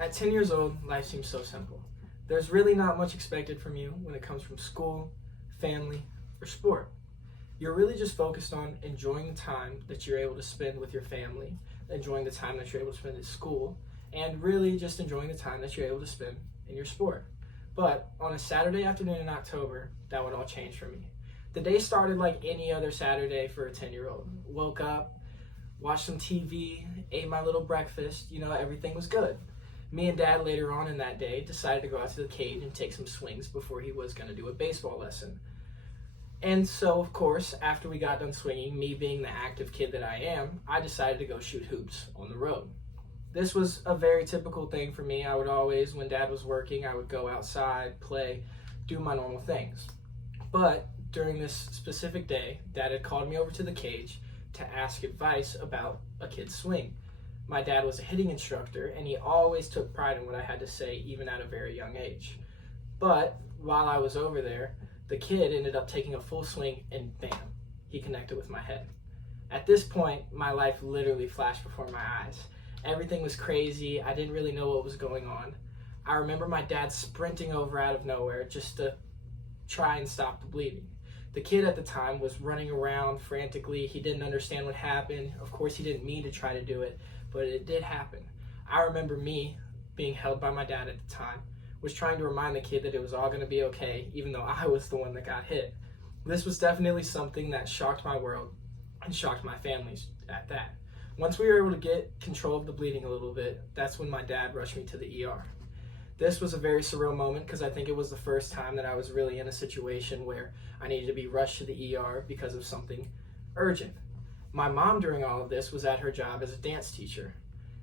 At 10 years old, life seems so simple. There's really not much expected from you when it comes from school, family, or sport. You're really just focused on enjoying the time that you're able to spend with your family, enjoying the time that you're able to spend at school, and really just enjoying the time that you're able to spend in your sport. But on a Saturday afternoon in October, that would all change for me. The day started like any other Saturday for a 10-year-old. Woke up, watched some TV, ate my little breakfast, everything was good. Me and Dad later on in that day decided to go out to the cage and take some swings before he was going to do a baseball lesson. And so, of course, after we got done swinging, me being the active kid that I am, I decided to go shoot hoops on the road. This was a very typical thing for me. I would always, when Dad was working, I would go outside, play, do my normal things. But during this specific day, Dad had called me over to the cage to ask advice about a kid's swing. My dad was a hitting instructor, and he always took pride in what I had to say, even at a very young age. But while I was over there, the kid ended up taking a full swing, and bam, he connected with my head. At this point, my life literally flashed before my eyes. Everything was crazy. I didn't really know what was going on. I remember my dad sprinting over out of nowhere just to try and stop the bleeding. The kid at the time was running around frantically. He didn't understand what happened. Of course, he didn't mean to try to do it, but it did happen. I remember me being held by my dad at the time, was trying to remind the kid that it was all going to be okay, even though I was the one that got hit. This was definitely something that shocked my world and shocked my family at that. Once we were able to get control of the bleeding a little bit, that's when my dad rushed me to the ER. This was a very surreal moment because I think it was the first time that I was really in a situation where I needed to be rushed to the ER because of something urgent. My mom during all of this was at her job as a dance teacher.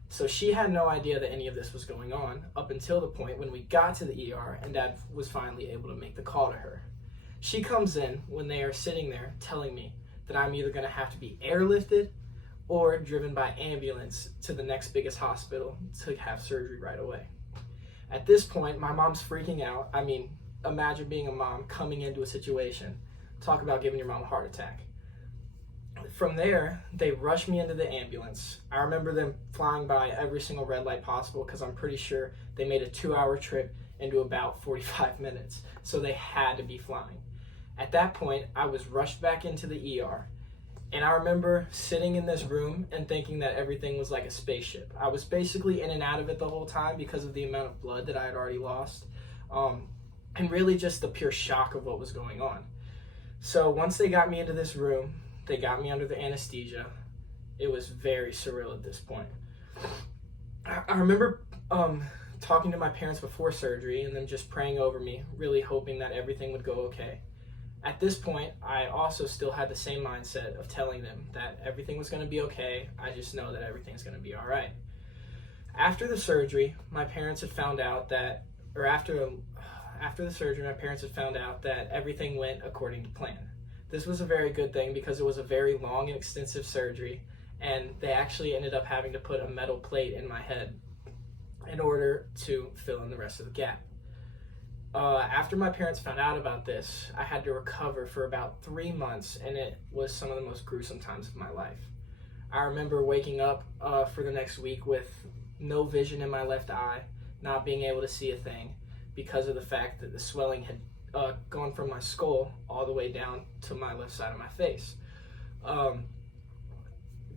So she had no idea that any of this was going on up until the point when we got to the ER and Dad was finally able to make the call to her. She comes in when they are sitting there telling me that I'm either going to have to be airlifted or driven by ambulance to the next biggest hospital to have surgery right away. At this point, my mom's freaking out. I mean, imagine being a mom coming into a situation. Talk about giving your mom a heart attack. From there, they rushed me into the ambulance. I remember them flying by every single red light possible because I'm pretty sure they made a 2-hour trip into about 45 minutes. So they had to be flying. At that point, I was rushed back into the ER. And I remember sitting in this room and thinking that everything was like a spaceship. I was basically in and out of it the whole time because of the amount of blood that I had already lost. And really just the pure shock of what was going on. So once they got me into this room, they got me under the anesthesia. It was very surreal at this point. I remember talking to my parents before surgery and them just praying over me, really hoping that everything would go okay. At this point, I also still had the same mindset of telling them that everything was going to be okay. I just know that everything's going to be all right. After the surgery, my parents had found out that, or after the surgery, my parents had found out that everything went according to plan. This was a very good thing because it was a very long and extensive surgery, and they actually ended up having to put a metal plate in my head in order to fill in the rest of the gap. After my parents found out about this, I had to recover for about 3 months, and it was some of the most gruesome times of my life. I remember waking up for the next week with no vision in my left eye, not being able to see a thing because of the fact that the swelling had gone from my skull all the way down to my left side of my face.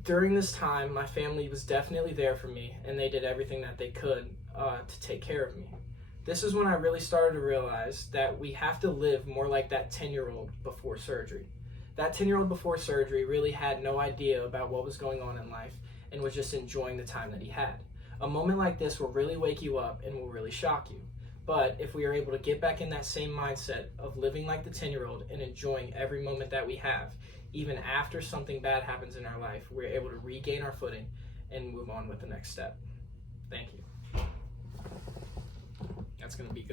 During this time, my family was definitely there for me, and they did everything that they could to take care of me. This is when I really started to realize that we have to live more like that 10-year-old before surgery. That 10-year-old before surgery really had no idea about what was going on in life and was just enjoying the time that he had. A moment like this will really wake you up and will really shock you. But if we are able to get back in that same mindset of living like the 10-year-old and enjoying every moment that we have, even after something bad happens in our life, we're able to regain our footing and move on with the next step. Thank you. That's going to be good.